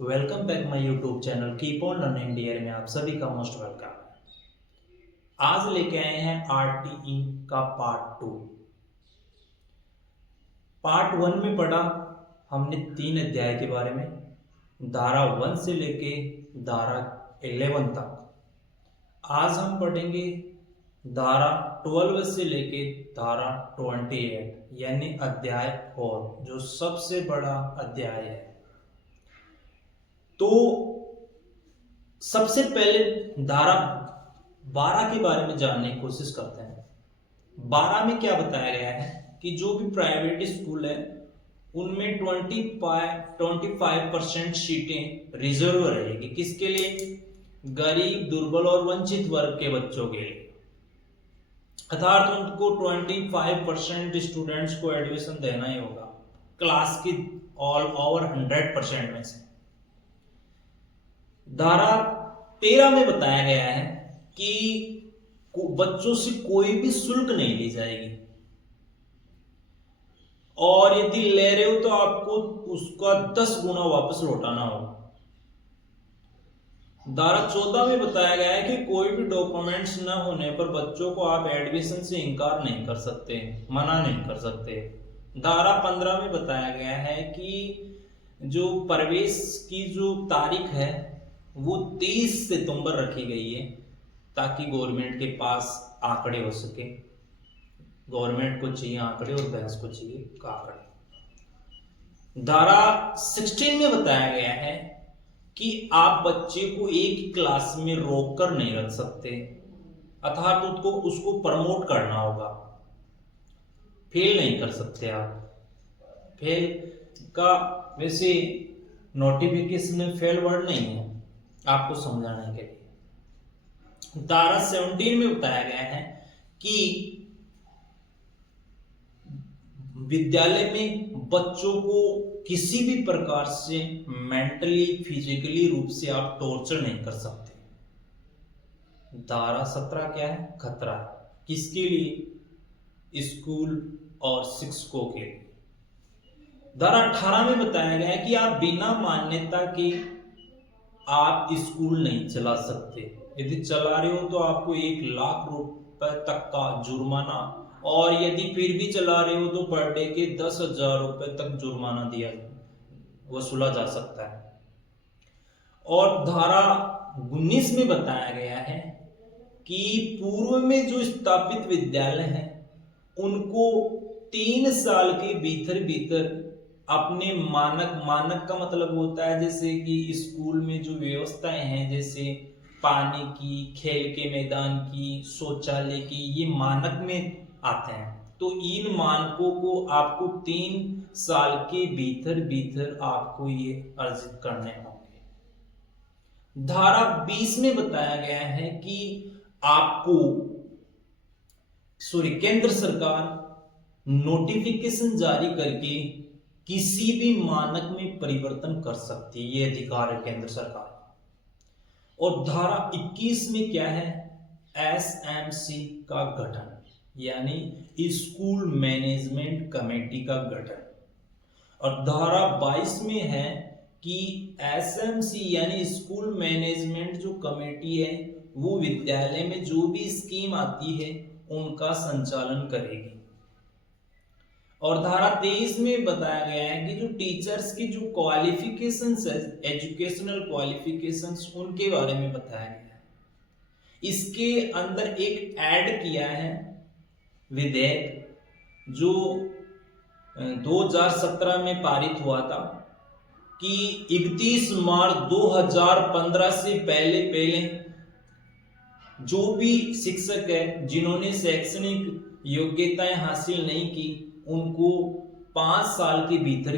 Welcome back my YouTube channel keep on learning dear में आप सभी का मोस्ट वेलकम। आज लेके आए हैं आरटीई का पार्ट 2। पार्ट 1 में पढ़ा हमने 3 अध्याय के बारे में, धारा 1 से लेके धारा 11 तक। आज हम पढ़ेंगे धारा 12 से लेके धारा 28 यानी अध्याय 4 जो सबसे बड़ा अध्याय है। तो सबसे पहले धारा 12 के बारे में जानने की कोशिश करते हैं। 12 में क्या बताया गया है कि जो भी प्राइवेट स्कूल है उनमें 25% सीटें रिजर्व रहेगी। किसके लिए? गरीब, दुर्बल और वंचित वर्ग के बच्चों के लिए। अर्थात उनको 25% स्टूडेंट्स को एडमिशन देना ही होगा क्लास की ऑल ओवर 100% में से। धारा 13 में बताया गया है कि बच्चों से कोई भी शुल्क नहीं ली जाएगी और यदि ले रहे हो तो आपको उसका 10 गुना वापस लौटाना होगा। धारा 14 में बताया गया है कि कोई भी डॉक्यूमेंट्स न होने पर बच्चों को आप एडमिशन से इनकार नहीं कर सकते, मना नहीं कर सकते। धारा 15 में बताया गया है कि जो प्रवेश की जो तारीख है वो 30 सितंबर रखी गई है ताकि गवर्नमेंट के पास आंकड़े हो सके। गवर्नमेंट को चाहिए आंकड़े और बैंक को चाहिए आंकड़े। धारा 16 में बताया गया है कि आप बच्चे को एक ही क्लास में रोक कर नहीं रख सकते, अर्थात उसको प्रमोट करना होगा, फेल नहीं कर सकते आप। फेल का वैसे नोटिफिकेशन में फेल वर्ड नहीं है, आपको समझाने के लिए। धारा 17 में बताया गया है कि विद्यालय में बच्चों को किसी भी प्रकार से मेंटली फिजिकली रूप से आप टॉर्चर नहीं कर सकते। धारा 17 क्या है? खतरा। किसके लिए? स्कूल और शिक्षकों के लिए। धारा 18 में बताया गया है कि आप बिना मान्यता के आप स्कूल नहीं चला सकते। यदि चला रहे हो तो आपको 1 लाख रुपए तक का जुर्माना, और यदि फिर भी चला रहे हो तो पर डे के 10,000 रुपए तक जुर्माना वसूला जा सकता है। और धारा 19 में बताया गया है कि पूर्व में जो स्थापित विद्यालय हैं उनको 3 साल के भीतर अपने मानक का मतलब होता है जैसे कि स्कूल में जो व्यवस्थाएं हैं, जैसे पानी की, खेल के मैदान की, शौचालय की, ये मानक में आते हैं। तो इन मानकों को आपको 3 साल के भीतर आपको ये अर्जित करने होंगे। धारा 20 में बताया गया है कि आपको केंद्र सरकार नोटिफिकेशन जारी करके किसी भी मानक में परिवर्तन कर सकती है, ये अधिकार है केंद्र सरकार। और धारा 21 में क्या है? एसएमसी का गठन, यानी स्कूल मैनेजमेंट कमेटी का गठन। और धारा 22 में है कि एसएमसी यानी स्कूल मैनेजमेंट जो कमेटी है वो विद्यालय में जो भी स्कीम आती है उनका संचालन करेगी। और धारा 23 में बताया गया है कि जो टीचर्स की जो क्वालिफिकेशंस है, एजुकेशनल क्वालिफिकेशंस, उनके बारे में बताया गया है। इसके अंदर एक ऐड किया है विधेयक जो 2017 में पारित हुआ था कि 31 मार्च 2015 से पहले जो भी शिक्षक है जिन्होंने शैक्षणिक योग्यताएं हासिल नहीं की उनको 5 साल के भीतर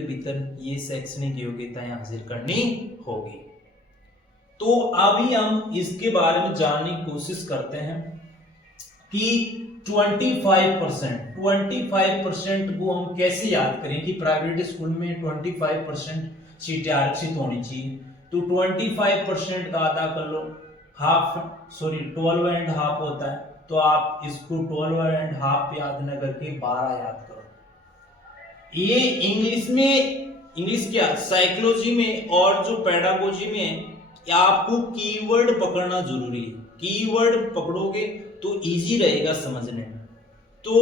ये शैक्षणिक योग्यताएं हासिल करनी होगी। तो अभी हम इसके बारे में जानने की कोशिश करते हैं कि 25% को हम कैसे याद करें कि प्राइवेट स्कूल में 25% सीटें आरक्षित होनी चाहिए। तो 25% का आधा कर लो, 12.5 होता है, तो आप इसको 12.5 याद न करके 12 याद करो। ये इंग्लिश में इंग्लिश क्या साइकोलॉजी में और जो पेडागोजी में है, आपको कीवर्ड पकड़ना जरूरी है। कीवर्ड पकड़ोगे तो इजी रहेगा समझने में। तो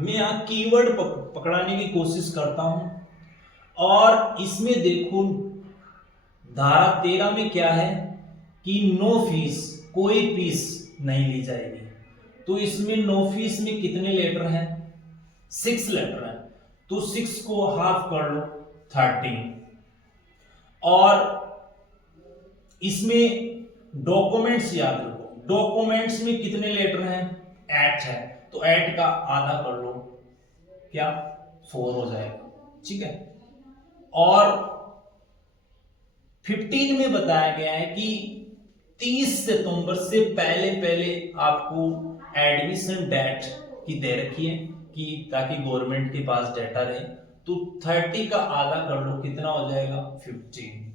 मैं यहाँ कीवर्ड पकड़ाने की कोशिश करता हूं। और इसमें देखो धारा 13 में क्या है कि नो फीस, कोई फीस नहीं ली जाएगी। तो इसमें नो फीस में कितने लेटर हैं? 6 लेटर हैं। तो 6 को हाफ कर लो 13। और इसमें डॉक्यूमेंट्स याद रखो, डॉक्यूमेंट्स में कितने लेटर हैं? 8 है। तो 8 का आधा कर लो, क्या 4 हो जाएगा। ठीक है। और 15 में बताया गया है कि 30 सितंबर से पहले पहले आपको एडमिशन डेट की दे रखी है कि ताकि गवर्नमेंट के पास डेटा रहे। तो 30 का आधा कर लो, कितना हो जाएगा? 15।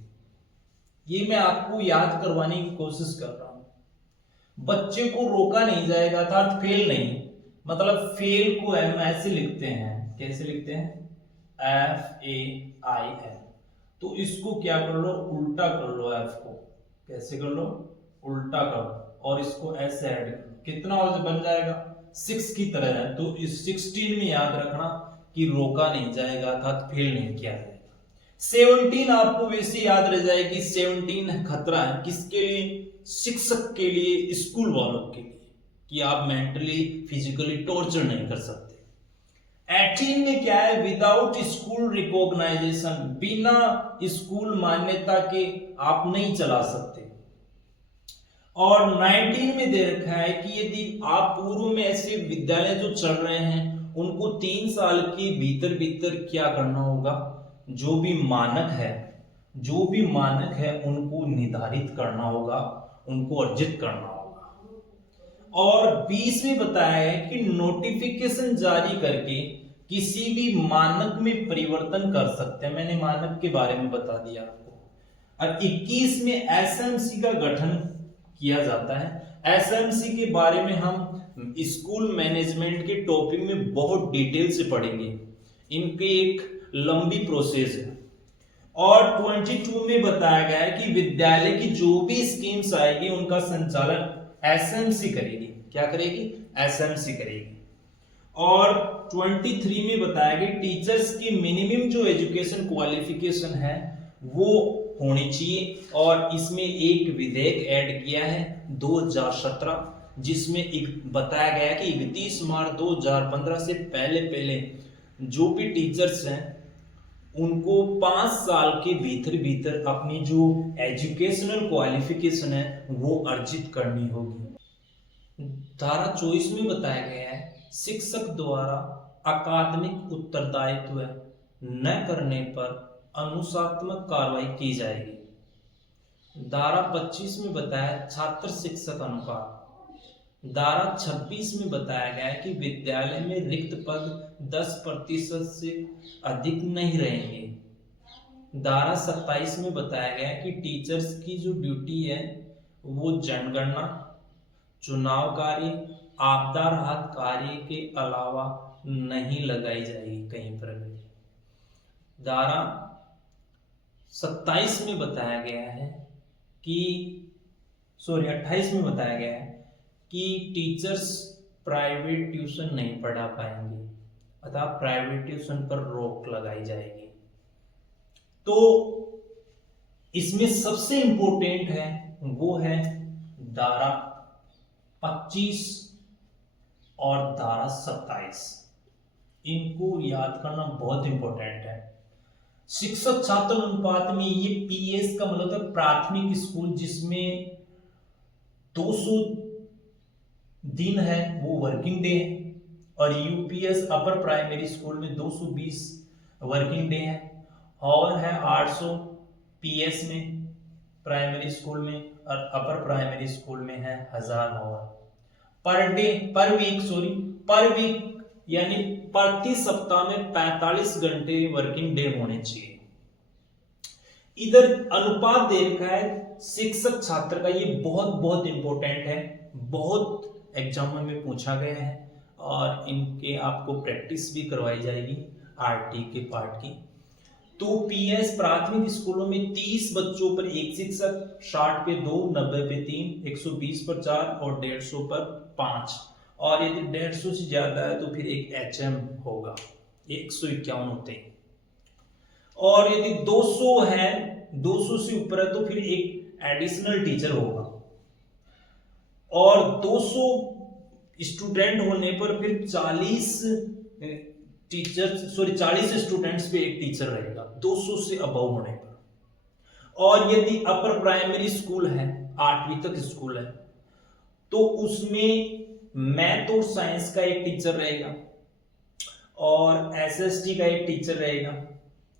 ये मैं आपको याद करवाने की कोशिश कर रहा हूं। बच्चे को रोका नहीं जाएगा था, फेल नहीं। मतलब फेल को हम ऐसे लिखते हैं, कैसे लिखते हैं? FAIL। तो इसको क्या कर लो? उल्टा कर लो। F को कैसे कर लो? उल्टा कर लो। और इसको ऐसे ऐड कर लो, कितना हो बन जाएगा? 6 की तरह है। तो इस 16 में याद रखना कि रोका नहीं जाएगा था, फेल नहीं किया जाएगा। 17 आपको वैसे याद रह जाएगी। 17 खतरा है किसके लिए? शिक्षक के लिए, स्कूल वालों के लिए, कि आप मेंटली फिजिकली टॉर्चर नहीं कर सकते। 18 में क्या है? विदाउट स्कूल रिकॉग्नाइजेशन, बिना स्कूल मान्यता के आप नहीं चला सकते। और 19 में दे रखा है कि यदि आप पूर्व में ऐसे विद्यालय जो चल रहे हैं उनको 3 साल के भीतर भीतर क्या करना होगा? जो भी मानक है उनको निर्धारित करना होगा, उनको अर्जित करना होगा। और 20 में बताया है कि नोटिफिकेशन जारी करके किसी भी मानक में परिवर्तन कर सकते हैं। मैंने मानक के बारे में बता दिया आपको। और 21 में एसएमसी का गठन किया जाता है। एसएमसी के बारे में हम स्कूल मैनेजमेंट के टॉपिक में बहुत डिटेल से पढ़ेंगे। इनकी एक लंबी प्रोसेस है। और 22 में बताया गया है कि विद्यालय की जो भी स्कीम्स आएगी उनका संचालन एसएमसी करेगी। क्या करेगी? एसएमसी करेगी। और 23 में बताया गया टीचर्स की मिनिमम जो एजुकेशन क्वालिफिकेशन है वो होनी चाहिए। और इसमें एक विधेयक ऐड किया है 2017, जिसमें एक बताया गया कि 31 मार्च 2015 से पहले पहले जो भी टीचर्स हैं उनको 5 साल के भीतर भीतर अपनी जो एजुकेशनल क्वालिफिकेशन है वो अर्जित करनी होगी। धारा 24 में बताया गया है शिक्षक द्वारा अकादमिक उत्तरदायित्व न करने पर अनुशासनात्मक कार्रवाई की जाएगी। धारा 25 में बताया छात्र शिक्षक अनुपात। धारा 26 में बताया गया है कि विद्यालय में रिक्त पद 10% से अधिक नहीं रहेंगे। धारा 27 में बताया गया है कि टीचर्स की जो ड्यूटी है वो जनगणना, चुनाव कार्य, आपदा राहत कार्य के अलावा नहीं लगाई जाएगी कहीं पर भी। धारा 27 में बताया गया है कि 28 में बताया गया है कि टीचर्स प्राइवेट ट्यूशन नहीं पढ़ा पाएंगे, अतः प्राइवेट ट्यूशन पर रोक लगाई जाएगी। तो इसमें सबसे इंपॉर्टेंट है वो है धारा 25 और धारा 27। इनको याद करना बहुत इंपॉर्टेंट है। शिक्षक छात्र अनुपात में ये पीएस का मतलब है प्राथमिक स्कूल, जिसमें 200 दिन है वो वर्किंग डे है। और यूपीएस अपर प्राइमरी स्कूल में 220 वर्किंग डे है। और है 800 पीएस में प्राइमरी स्कूल में, और अपर प्राइमरी स्कूल में है 1000 आवर पर वीक यानी प्रति सप्ताह में 45 घंटे वर्किंग डे होने चाहिए। इधर अनुपात दे रखा है शिक्षक छात्र का, ये बहुत बहुत इंपॉर्टेंट है, बहुत एग्जाम में पूछा गया है और इनके आपको प्रैक्टिस भी करवाई जाएगी आरटी के पार्ट की। तो पीएस प्राथमिक स्कूलों में 30 बच्चों पर एक शिक्षक, 60 पे 2, 90 पे 3, 120 पर 4 और 150 पर 5। और यदि 150 से ज्यादा है तो फिर एक एचएम होगा, 151 होते हैं। और यदि 200 है, 200 से ऊपर है तो फिर एक एडिशनल टीचर होगा। और 200 स्टूडेंट होने पर फिर 40 स्टूडेंट्स पे एक टीचर रहेगा 200 से अबव होने पर। और यदि अपर प्राइमरी स्कूल है, 8वीं तक स्कूल है, तो उसमें मैथ और साइंस का एक टीचर रहेगा और एसएसटी का एक टीचर रहेगा,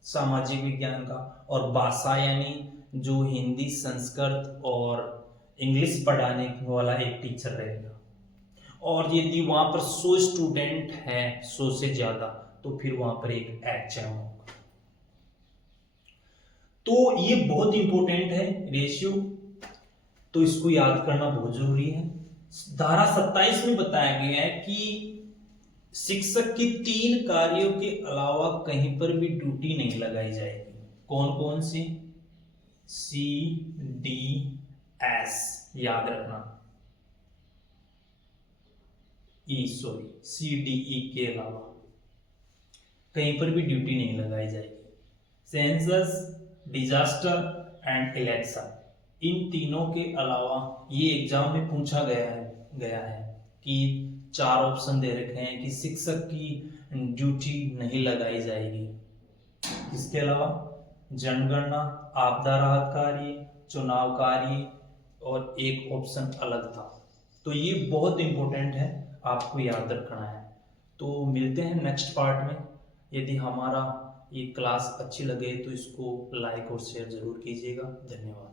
सामाजिक विज्ञान का, और भाषा यानी जो हिंदी, संस्कृत और इंग्लिश पढ़ाने वाला एक टीचर रहेगा। और यदि वहां पर 100 स्टूडेंट हैं, 100 से ज्यादा, तो फिर वहां पर एक एचएम होगा। तो ये बहुत इंपॉर्टेंट है रेशियो, तो इसको याद करना बहुत जरूरी है। धारा 27 में बताया गया है कि शिक्षक की 3 कार्यों के अलावा कहीं पर भी ड्यूटी नहीं लगाई जाएगी। कौन कौन सी? CDS, याद रखना, CDE के अलावा कहीं पर भी ड्यूटी नहीं लगाई जाएगी। सेंसस, डिजास्टर एंड इलेक्शन, इन तीनों के अलावा ये एग्जाम में पूछा गया है कि 4 ऑप्शन दे रखे हैं कि शिक्षक की ड्यूटी नहीं लगाई जाएगी। इसके अलावा जनगणना, आपदा राहत कार्य, चुनाव कार्य और एक ऑप्शन अलग था। तो ये बहुत इंपॉर्टेंट है, आपको याद रखना है। तो मिलते हैं नेक्स्ट पार्ट में। यदि हमारा ये क्लास अच्छी लगे तो इसको लाइक और शेयर जरूर कीजिएगा। धन्यवाद।